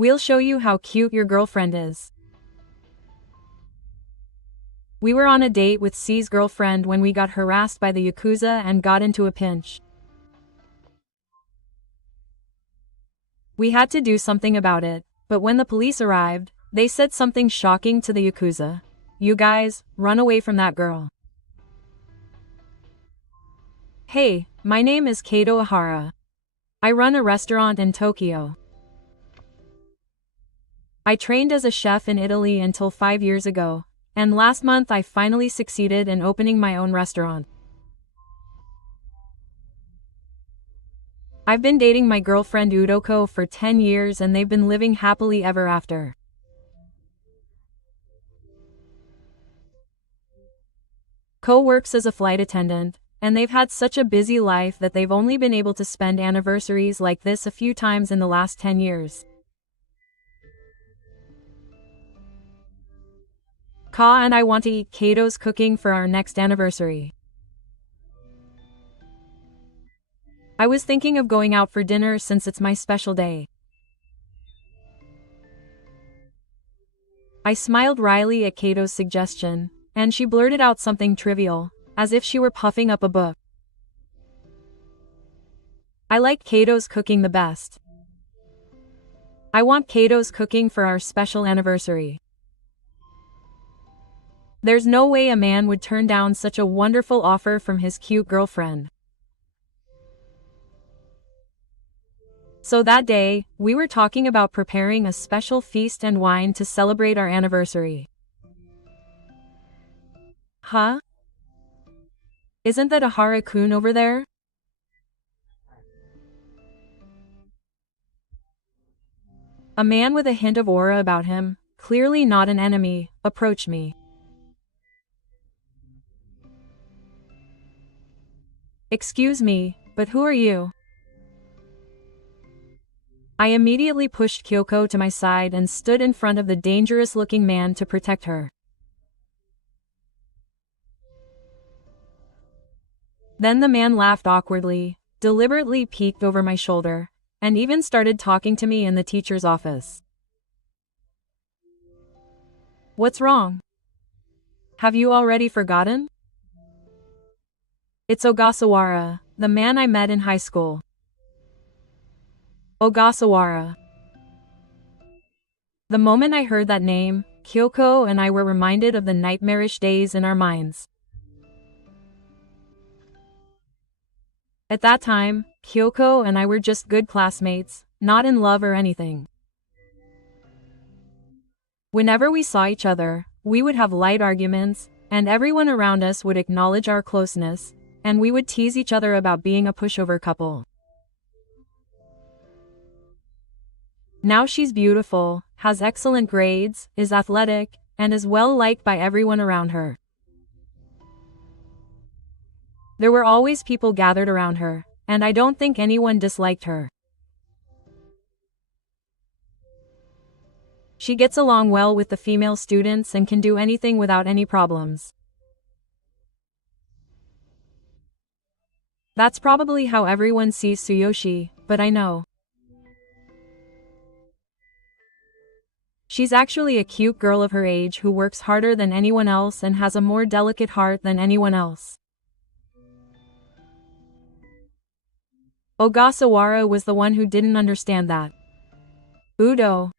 We'll show you how cute your girlfriend is. We were on a date with C's girlfriend when we got harassed by the Yakuza and got into a pinch. We had to do something about it, but when the police arrived, they said something shocking to the Yakuza. You guys, run away from that girl. Hey, my name is Kato Ahara. I run a restaurant in Tokyo. I trained as a chef in Italy until 5 years ago, and last month I finally succeeded in opening my own restaurant. I've been dating my girlfriend Udoko for 10 years and they've been living happily ever after. Ko works as a flight attendant, and they've had such a busy life that they've only been able to spend anniversaries like this a few times in the last 10 years. Ka and I want to eat Kato's cooking for our next anniversary. I was thinking of going out for dinner since it's my special day. I smiled wryly at Kato's suggestion, and she blurted out something trivial, as if she were puffing up a book. I like Kato's cooking the best. I want Kato's cooking for our special anniversary. There's no way a man would turn down such a wonderful offer from his cute girlfriend. So that day, we were talking about preparing a special feast and wine to celebrate our anniversary. Huh? Isn't that Ahara-kun over there? A man with a hint of aura about him, clearly not an enemy, approached me. Excuse me, but who are you? I immediately pushed Kyoko to my side and stood in front of the dangerous-looking man to protect her. Then the man laughed awkwardly, deliberately peeked over my shoulder, and even started talking to me in the teacher's office. What's wrong? Have you already forgotten? It's Ogasawara, the man I met in high school. Ogasawara. The moment I heard that name, Kyoko and I were reminded of the nightmarish days in our minds. At that time, Kyoko and I were just good classmates, not in love or anything. Whenever we saw each other, we would have light arguments, and everyone around us would acknowledge our closeness, and we would tease each other about being a pushover couple. Now she's beautiful, has excellent grades, is athletic, and is well liked by everyone around her. There were always people gathered around her, and I don't think anyone disliked her. She gets along well with the female students and can do anything without any problems. That's probably how everyone sees Tsuyoshi, but I know. She's actually a cute girl of her age who works harder than anyone else and has a more delicate heart than anyone else. Ogasawara was the one who didn't understand that. Udo.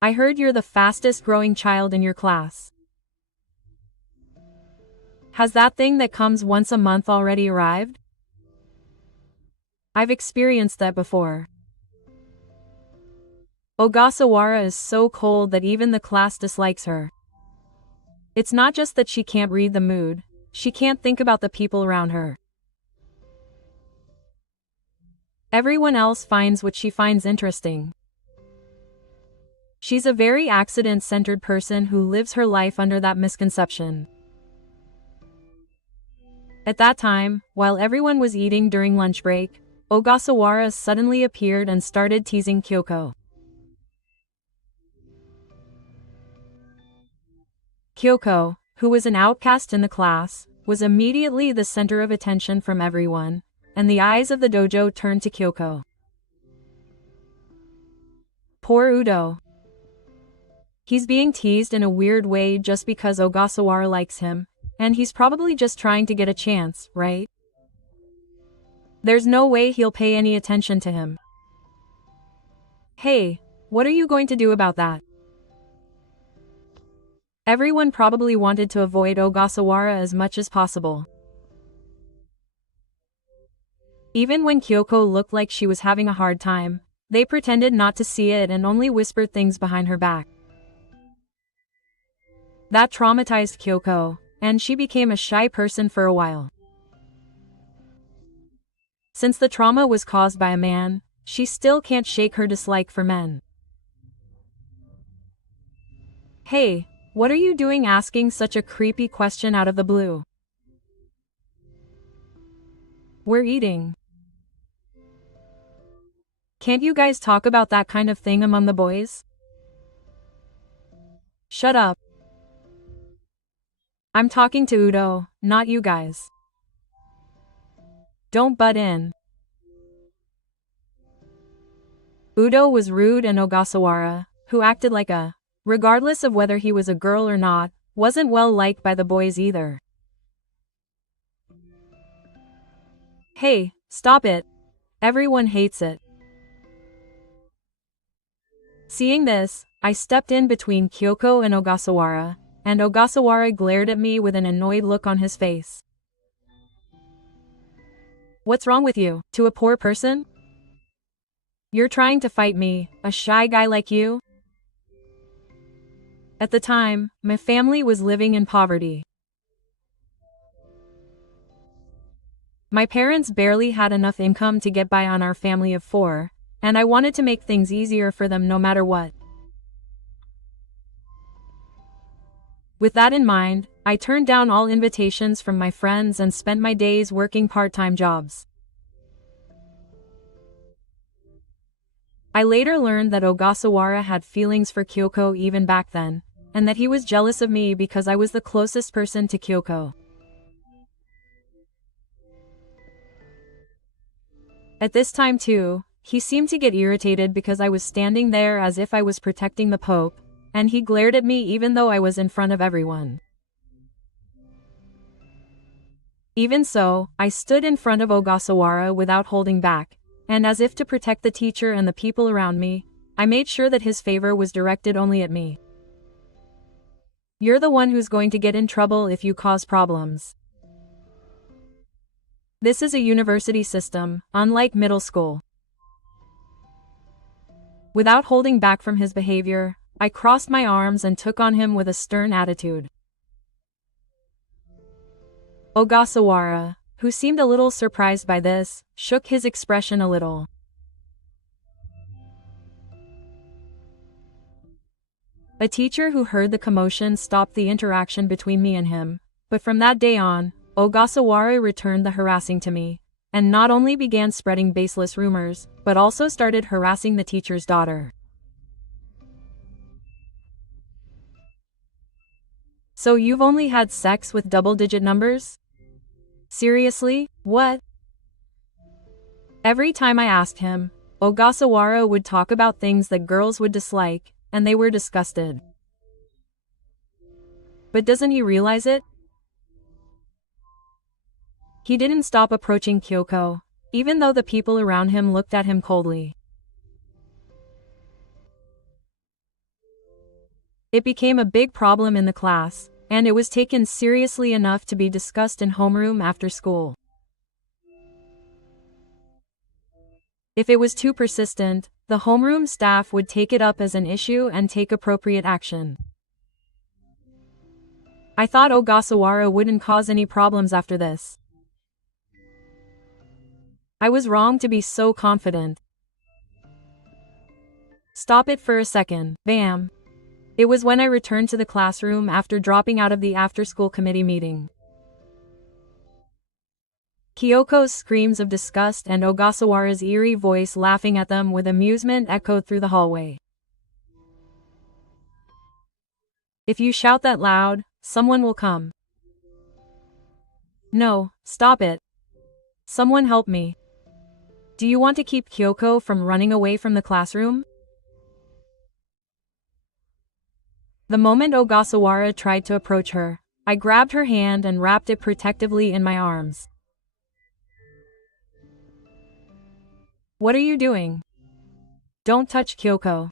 I heard you're the fastest growing child in your class. Has that thing that comes once a month already arrived? I've experienced that before. Ogasawara is so cold that even the class dislikes her. It's not just that she can't read the mood, she can't think about the people around her. Everyone else finds what she finds interesting. She's a very accident-centered person who lives her life under that misconception. At that time, while everyone was eating during lunch break, Ogasawara suddenly appeared and started teasing Kyoko. Kyoko, who was an outcast in the class, was immediately the center of attention from everyone, and the eyes of the dojo turned to Kyoko. Poor Udo. He's being teased in a weird way just because Ogasawara likes him, and he's probably just trying to get a chance, right? There's no way he'll pay any attention to him. Hey, what are you going to do about that? Everyone probably wanted to avoid Ogasawara as much as possible. Even when Kyoko looked like she was having a hard time, they pretended not to see it and only whispered things behind her back. That traumatized Kyoko, and she became a shy person for a while. Since the trauma was caused by a man, she still can't shake her dislike for men. Hey, what are you doing asking such a creepy question out of the blue? We're eating. Can't you guys talk about that kind of thing among the boys? Shut up. I'm talking to Udo, not you guys. Don't butt in. Udo was rude, and Ogasawara, who acted like a, regardless of whether he was a girl or not, wasn't well liked by the boys either. Hey, stop it. Everyone hates it. Seeing this, I stepped in between Kyoko and Ogasawara glared at me with an annoyed look on his face. What's wrong with you, to a poor person? You're trying to fight me, a shy guy like you? At the time, my family was living in poverty. My parents barely had enough income to get by on our family of 4, and I wanted to make things easier for them no matter what. With that in mind, I turned down all invitations from my friends and spent my days working part-time jobs. I later learned that Ogasawara had feelings for Kyoko even back then, and that he was jealous of me because I was the closest person to Kyoko. At this time too, he seemed to get irritated because I was standing there as if I was protecting the Pope, and he glared at me even though I was in front of everyone. Even so, I stood in front of Ogasawara without holding back, and as if to protect the teacher and the people around me, I made sure that his favor was directed only at me. You're the one who's going to get in trouble if you cause problems. This is a university system, unlike middle school. Without holding back from his behavior, I crossed my arms and took on him with a stern attitude. Ogasawara, who seemed a little surprised by this, shook his expression a little. A teacher who heard the commotion stopped the interaction between me and him, but from that day on, Ogasawara returned the harassing to me, and not only began spreading baseless rumors, but also started harassing the teacher's daughter. So you've only had sex with double-digit numbers? Seriously, what? Every time I asked him, Ogasawara would talk about things that girls would dislike, and they were disgusted. But doesn't he realize it? He didn't stop approaching Kyoko, even though the people around him looked at him coldly. It became a big problem in the class, and it was taken seriously enough to be discussed in homeroom after school. If it was too persistent, the homeroom staff would take it up as an issue and take appropriate action. I thought Ogasawara wouldn't cause any problems after this. I was wrong to be so confident. Stop it for a second, bam. It was when I returned to the classroom after dropping out of the after-school committee meeting. Kyoko's screams of disgust and Ogasawara's eerie voice laughing at them with amusement echoed through the hallway. If you shout that loud, someone will come. No, stop it. Someone help me. Do you want to keep Kyoko from running away from the classroom? The moment Ogasawara tried to approach her, I grabbed her hand and wrapped it protectively in my arms. What are you doing? Don't touch Kyoko.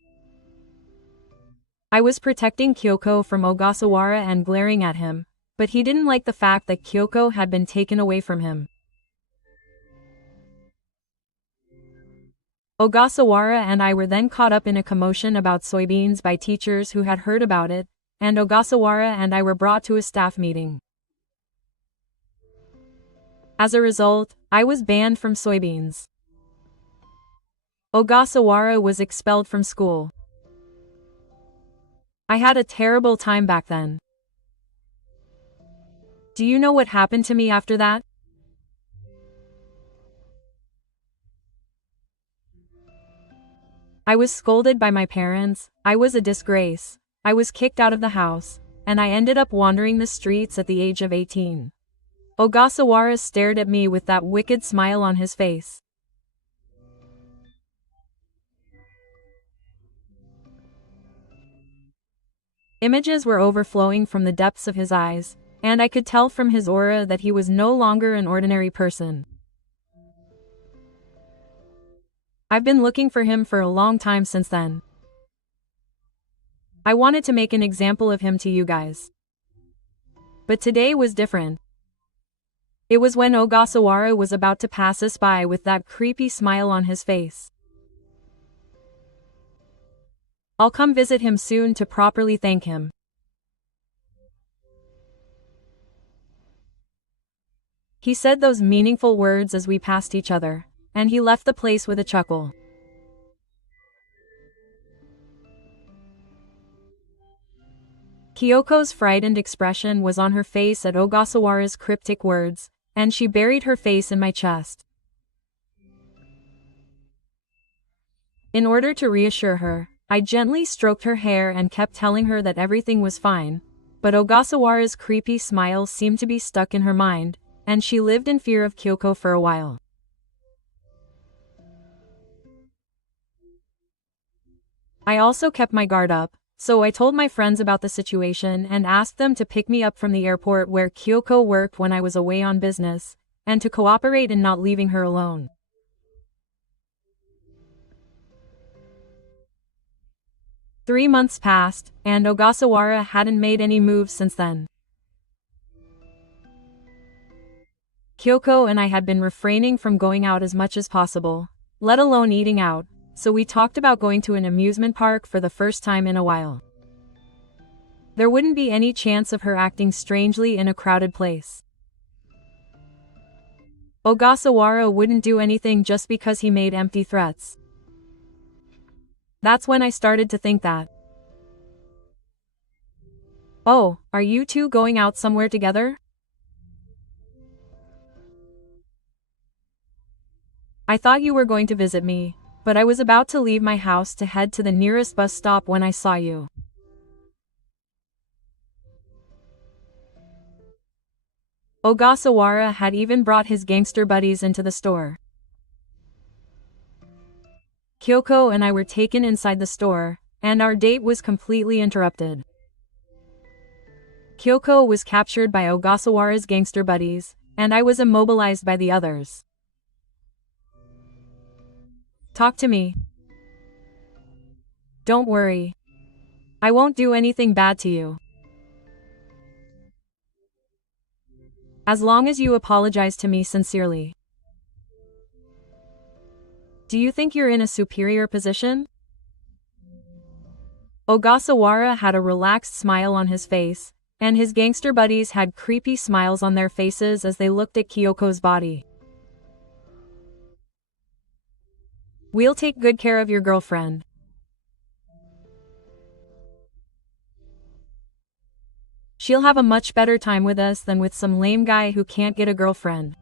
I was protecting Kyoko from Ogasawara and glaring at him, but he didn't like the fact that Kyoko had been taken away from him. Ogasawara and I were then caught up in a commotion about soybeans by teachers who had heard about it, and Ogasawara and I were brought to a staff meeting. As a result, I was banned from soybeans. Ogasawara was expelled from school. I had a terrible time back then. Do you know what happened to me after that? I was scolded by my parents, I was a disgrace, I was kicked out of the house, and I ended up wandering the streets at the age of 18. Ogasawara stared at me with that wicked smile on his face. Images were overflowing from the depths of his eyes, and I could tell from his aura that he was no longer an ordinary person. I've been looking for him for a long time since then. I wanted to make an example of him to you guys. But today was different. It was when Ogasawara was about to pass us by with that creepy smile on his face. I'll come visit him soon to properly thank him. He said those meaningful words as we passed each other, and he left the place with a chuckle. Kyoko's frightened expression was on her face at Ogasawara's cryptic words, and she buried her face in my chest. In order to reassure her, I gently stroked her hair and kept telling her that everything was fine, but Ogasawara's creepy smile seemed to be stuck in her mind, and she lived in fear of Kyoko for a while. I also kept my guard up, so I told my friends about the situation and asked them to pick me up from the airport where Kyoko worked when I was away on business, and to cooperate in not leaving her alone. Three months passed, and Ogasawara hadn't made any moves since then. Kyoko and I had been refraining from going out as much as possible, let alone eating out, so we talked about going to an amusement park for the first time in a while. There wouldn't be any chance of her acting strangely in a crowded place. Ogasawara wouldn't do anything just because he made empty threats. That's when I started to think that. Oh, are you two going out somewhere together? I thought you were going to visit me, but I was about to leave my house to head to the nearest bus stop when I saw you. Ogasawara had even brought his gangster buddies into the store. Kyoko and I were taken inside the store, and our date was completely interrupted. Kyoko was captured by Ogasawara's gangster buddies, and I was immobilized by the others. Talk to me. Don't worry. I won't do anything bad to you. As long as you apologize to me sincerely. Do you think you're in a superior position? Ogasawara had a relaxed smile on his face, and his gangster buddies had creepy smiles on their faces as they looked at Kyoko's body. We'll take good care of your girlfriend. She'll have a much better time with us than with some lame guy who can't get a girlfriend.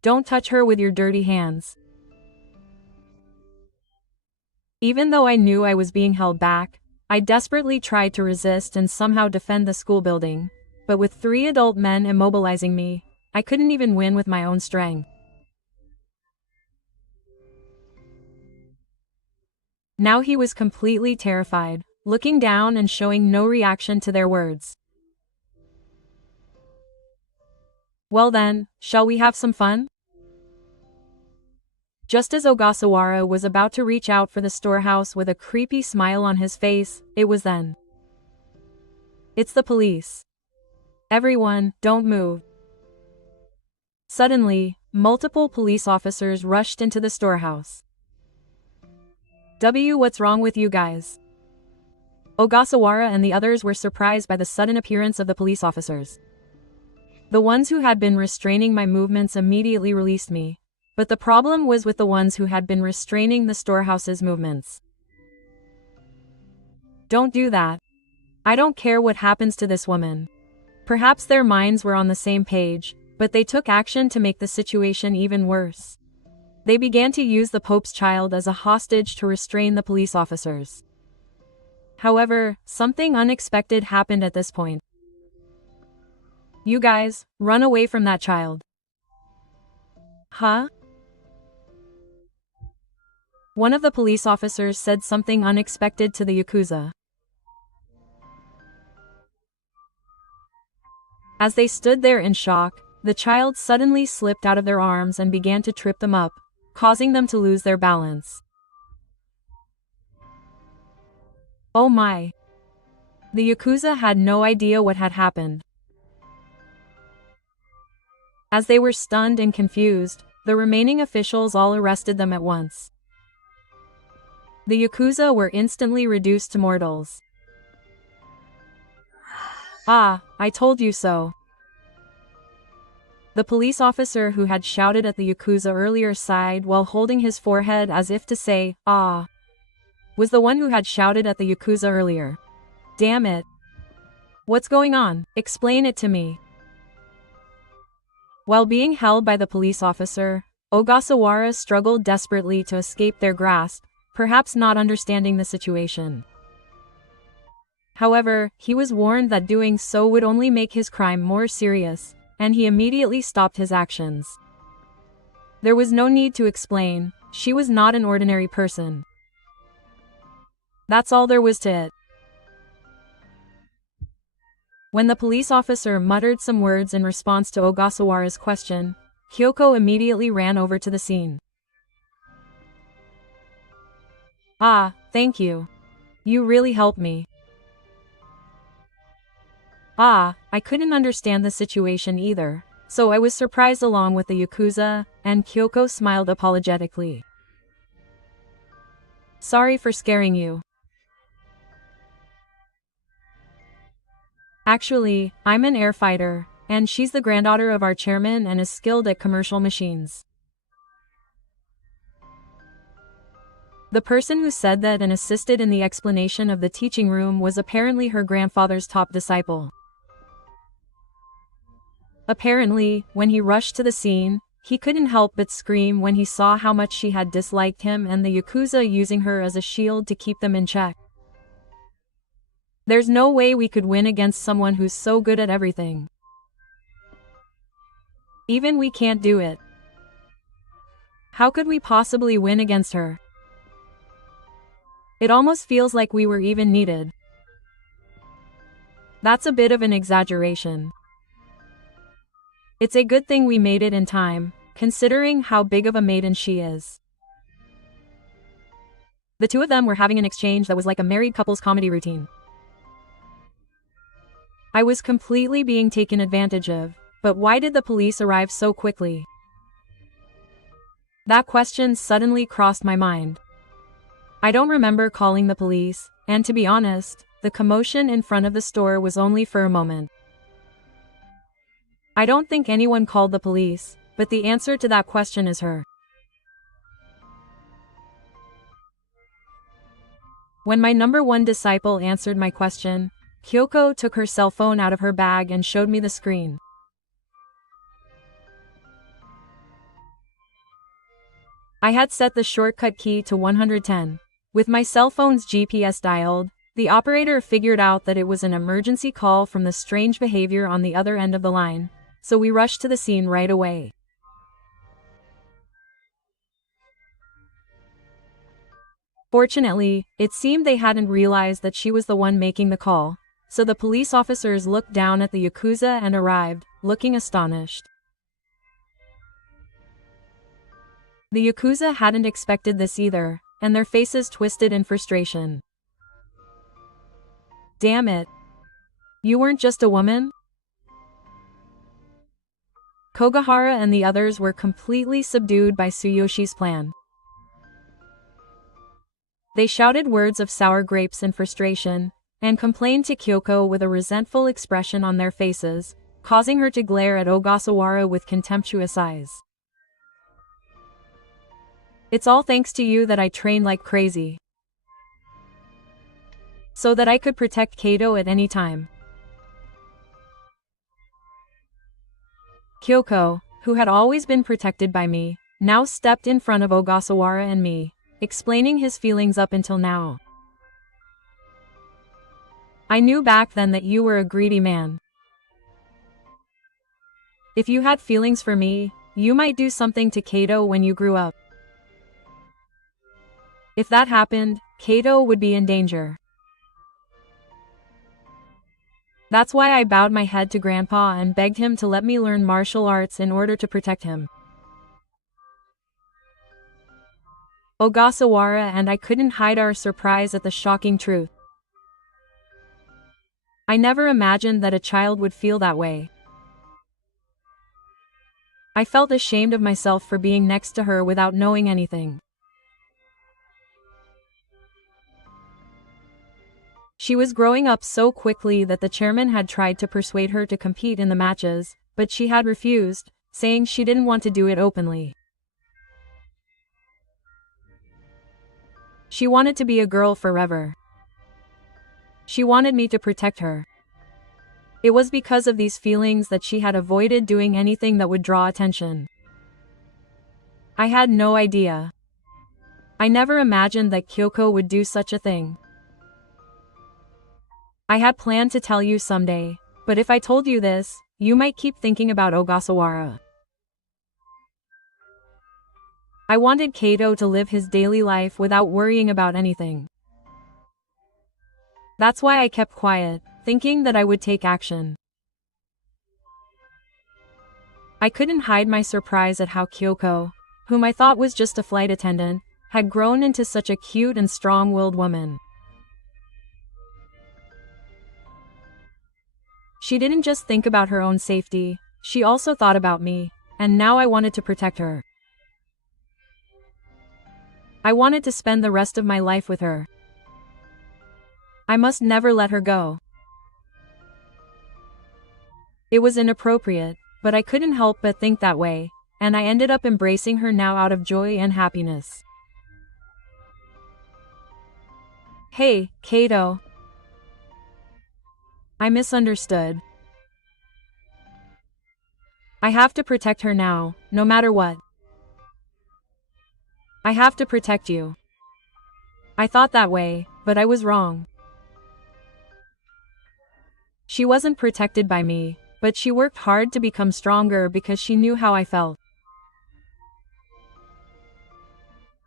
Don't touch her with your dirty hands. Even though I knew I was being held back, I desperately tried to resist and somehow defend the school building, but with 3 adult men immobilizing me, I couldn't even win with my own strength. Now he was completely terrified, looking down and showing no reaction to their words. Well then, shall we have some fun? Just as Ogasawara was about to reach out for the storehouse with a creepy smile on his face, it was then. It's the police. Everyone, don't move. Suddenly, multiple police officers rushed into the storehouse. What's wrong with you guys? Ogasawara and the others were surprised by the sudden appearance of the police officers. The ones who had been restraining my movements immediately released me, but the problem was with the ones who had been restraining the storehouse's movements. Don't do that. I don't care what happens to this woman. Perhaps their minds were on the same page, but they took action to make the situation even worse. They began to use the Pope's child as a hostage to restrain the police officers. However, something unexpected happened at this point. You guys, run away from that child. Huh? One of the police officers said something unexpected to the Yakuza. As they stood there in shock, the child suddenly slipped out of their arms and began to trip them up, causing them to lose their balance. Oh my! The Yakuza had no idea what had happened. As they were stunned and confused, the remaining officials all arrested them at once. The Yakuza were instantly reduced to mortals. Ah, I told you so. The police officer who had shouted at the Yakuza earlier sighed while holding his forehead as if to say, ah, was the one who had shouted at the Yakuza earlier. Damn it. What's going on? Explain it to me. While being held by the police officer, Ogasawara struggled desperately to escape their grasp, perhaps not understanding the situation. However, he was warned that doing so would only make his crime more serious, and he immediately stopped his actions. There was no need to explain, she was not an ordinary person. That's all there was to it. When the police officer muttered some words in response to Ogasawara's question, Kyoko immediately ran over to the scene. Ah, thank you. You really helped me. Ah, I couldn't understand the situation either, so I was surprised along with the Yakuza, and Kyoko smiled apologetically. Sorry for scaring you. Actually, I'm an air fighter, and she's the granddaughter of our chairman and is skilled at commercial machines. The person who said that and assisted in the explanation of the teaching room was apparently her grandfather's top disciple. Apparently, when he rushed to the scene, he couldn't help but scream when he saw how much she had disliked him and the Yakuza using her as a shield to keep them in check. There's no way we could win against someone who's so good at everything. Even we can't do it. How could we possibly win against her? It almost feels like we were even needed. That's a bit of an exaggeration. It's a good thing we made it in time, considering how big of a maiden she is. The two of them were having an exchange that was like a married couple's comedy routine. I was completely being taken advantage of, but why did the police arrive so quickly? That question suddenly crossed my mind. I don't remember calling the police, and to be honest, the commotion in front of the store was only for a moment. I don't think anyone called the police, but the answer to that question is her. When my number one disciple answered my question, Kyoko took her cell phone out of her bag and showed me the screen. I had set the shortcut key to 110. With my cell phone's GPS dialed, the operator figured out that it was an emergency call from the strange behavior on the other end of the line, so we rushed to the scene right away. Fortunately, it seemed they hadn't realized that she was the one making the call, so the police officers looked down at the Yakuza and arrived, looking astonished. The Yakuza hadn't expected this either, and their faces twisted in frustration. Damn it. You weren't just a woman? Kogahara and the others were completely subdued by Tsuyoshi's plan. They shouted words of sour grapes in frustration, and complained to Kyoko with a resentful expression on their faces, causing her to glare at Ogasawara with contemptuous eyes. It's all thanks to you that I trained like crazy, so that I could protect Kato at any time. Kyoko, who had always been protected by me, now stepped in front of Ogasawara and me, explaining his feelings up until now. I knew back then that you were a greedy man. If you had feelings for me, you might do something to Kato when you grew up. If that happened, Kato would be in danger. That's why I bowed my head to Grandpa and begged him to let me learn martial arts in order to protect him. Ogasawara and I couldn't hide our surprise at the shocking truth. I never imagined that a child would feel that way. I felt ashamed of myself for being next to her without knowing anything. She was growing up so quickly that the chairman had tried to persuade her to compete in the matches, but she had refused, saying she didn't want to do it openly. She wanted to be a girl forever. She wanted me to protect her. It was because of these feelings that she had avoided doing anything that would draw attention. I had no idea. I never imagined that Kyoko would do such a thing. I had planned to tell you someday, but if I told you this, you might keep thinking about Ogasawara. I wanted Kato to live his daily life without worrying about anything. That's why I kept quiet, thinking that I would take action. I couldn't hide my surprise at how Kyoko, whom I thought was just a flight attendant, had grown into such a cute and strong-willed woman. She didn't just think about her own safety, she also thought about me, and now I wanted to protect her. I wanted to spend the rest of my life with her. I must never let her go. It was inappropriate, but I couldn't help but think that way, and I ended up embracing her now out of joy and happiness. Hey, Kato. I misunderstood. I have to protect her now, no matter what. I have to protect you. I thought that way, but I was wrong. She wasn't protected by me, but she worked hard to become stronger because she knew how I felt.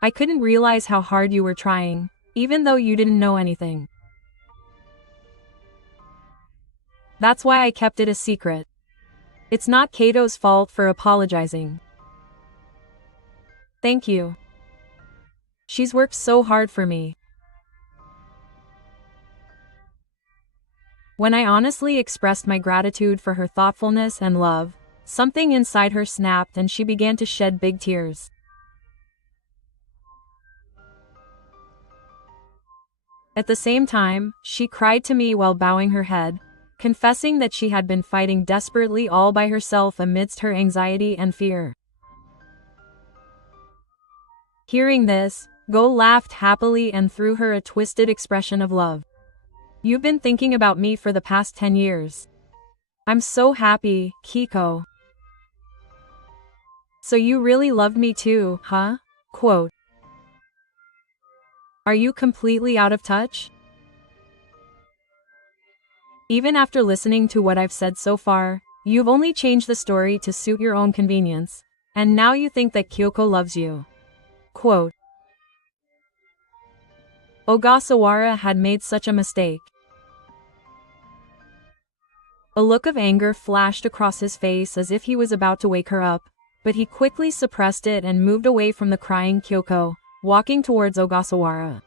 I couldn't realize how hard you were trying, even though you didn't know anything. That's why I kept it a secret. It's not Kato's fault for apologizing. Thank you. She's worked so hard for me. When I honestly expressed my gratitude for her thoughtfulness and love, something inside her snapped and she began to shed big tears. At the same time, she cried to me while bowing her head, confessing that she had been fighting desperately all by herself amidst her anxiety and fear. Hearing this, Go laughed happily and threw her a twisted expression of love. You've been thinking about me for the past 10 years. I'm so happy, Kiko. So you really loved me too, huh? Quote. Are you completely out of touch? Even after listening to what I've said so far, you've only changed the story to suit your own convenience, and now you think that Kyoko loves you. Quote. Ogasawara had made such a mistake. A look of anger flashed across his face as if he was about to wake her up, but he quickly suppressed it and moved away from the crying Kyoko, walking towards Ogasawara.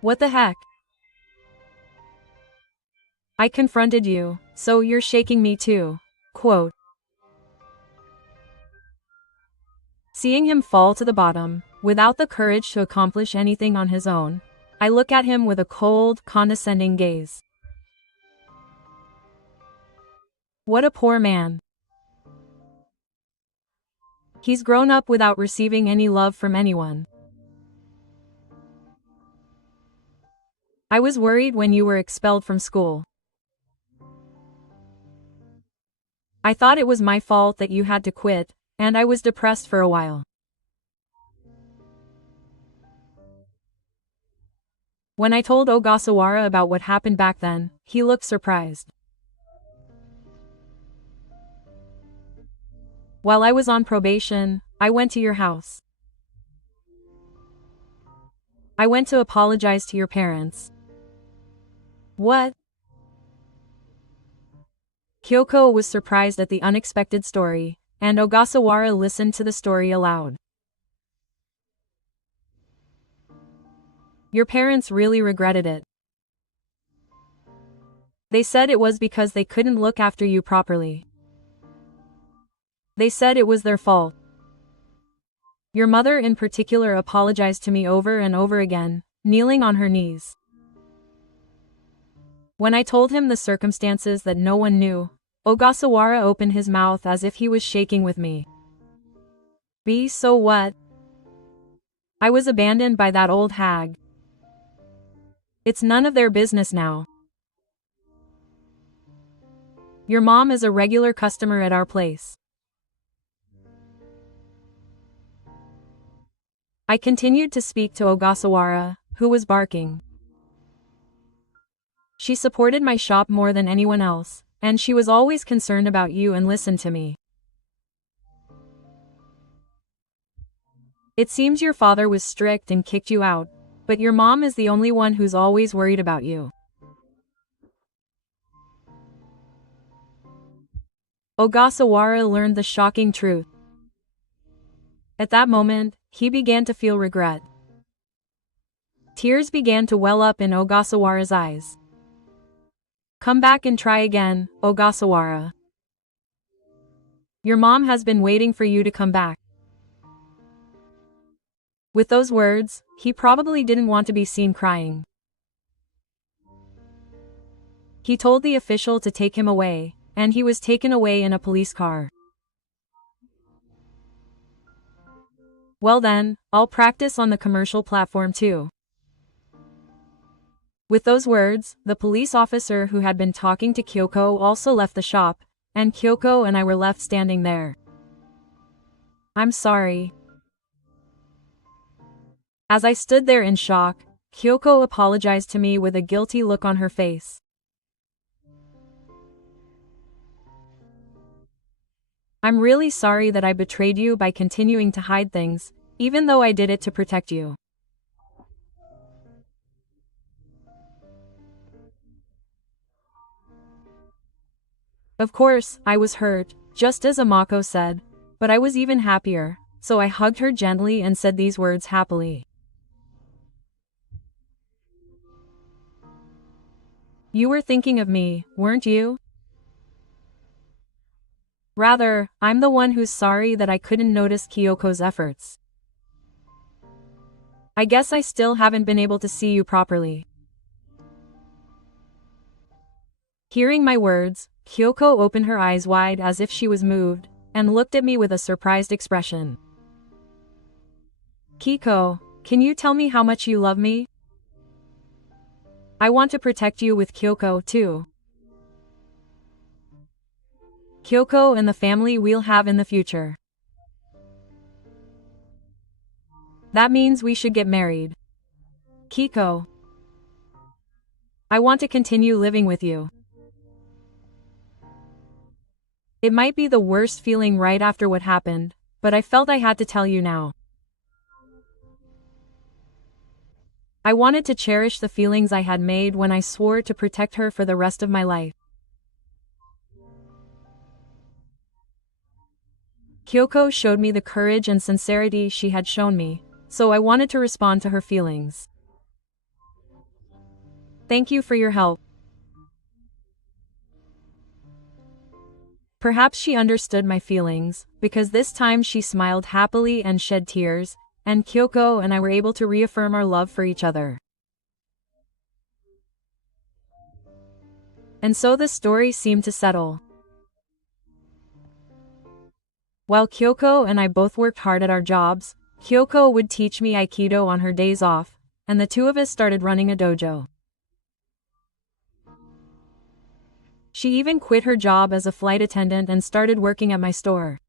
What the heck? I confronted you, so you're shaking me too. Quote. Seeing him fall to the bottom, without the courage to accomplish anything on his own, I look at him with a cold, condescending gaze. What a poor man. He's grown up without receiving any love from anyone. I was worried when you were expelled from school. I thought it was my fault that you had to quit, and I was depressed for a while. When I told Ogasawara about what happened back then, he looked surprised. While I was on probation, I went to your house. I went to apologize to your parents. What? Kyoko was surprised at the unexpected story, and Ogasawara listened to the story aloud. Your parents really regretted it. They said it was because they couldn't look after you properly. They said it was their fault. Your mother in particular apologized to me over and over again, kneeling on her knees. When I told him the circumstances that no one knew, Ogasawara opened his mouth as if he was shaking with me. So what? I was abandoned by that old hag. It's none of their business now. Your mom is a regular customer at our place. I continued to speak to Ogasawara, who was barking. She supported my shop more than anyone else, and she was always concerned about you and listened to me. It seems your father was strict and kicked you out, but your mom is the only one who's always worried about you. Ogasawara learned the shocking truth. At that moment, he began to feel regret. Tears began to well up in Ogasawara's eyes. Come back and try again, Ogasawara. Your mom has been waiting for you to come back. With those words, he probably didn't want to be seen crying. He told the official to take him away, and he was taken away in a police car. Well then, I'll practice on the commercial platform too. With those words, the police officer who had been talking to Kyoko also left the shop, and Kyoko and I were left standing there. I'm sorry. As I stood there in shock, Kyoko apologized to me with a guilty look on her face. I'm really sorry that I betrayed you by continuing to hide things, even though I did it to protect you. Of course, I was hurt, just as Amako said, but I was even happier, so I hugged her gently and said these words happily. You were thinking of me, weren't you? Rather, I'm the one who's sorry that I couldn't notice Kyoko's efforts. I guess I still haven't been able to see you properly. Hearing my words, Kyoko opened her eyes wide as if she was moved, and looked at me with a surprised expression. Kiko, can you tell me how much you love me? I want to protect you with Kyoko too. Kyoko and the family we'll have in the future. That means we should get married. Kiko. I want to continue living with you. It might be the worst feeling right after what happened, but I felt I had to tell you now. I wanted to cherish the feelings I had made when I swore to protect her for the rest of my life. Kyoko showed me the courage and sincerity she had shown me, so I wanted to respond to her feelings. Thank you for your help. Perhaps she understood my feelings, because this time she smiled happily and shed tears, and Kyoko and I were able to reaffirm our love for each other. And so the story seemed to settle. While Kyoko and I both worked hard at our jobs, Kyoko would teach me Aikido on her days off, and the two of us started running a dojo. She even quit her job as a flight attendant and started working at my store.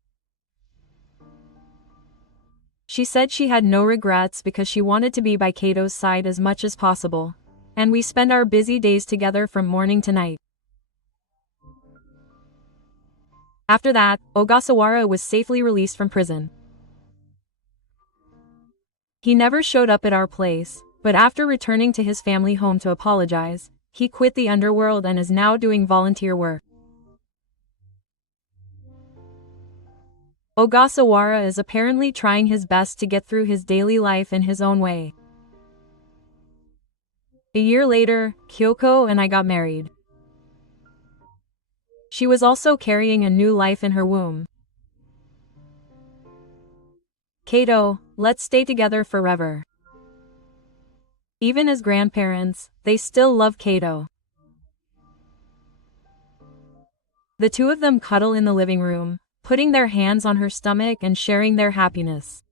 She said she had no regrets because she wanted to be by Kato's side as much as possible, and we spend our busy days together from morning to night. After that, Ogasawara was safely released from prison. He never showed up at our place, but after returning to his family home to apologize, he quit the underworld and is now doing volunteer work. Ogasawara is apparently trying his best to get through his daily life in his own way. A year later, Kyoko and I got married. She was also carrying a new life in her womb. Kato, let's stay together forever. Even as grandparents, they still love Kato. The two of them cuddle in the living room, putting their hands on her stomach and sharing their happiness.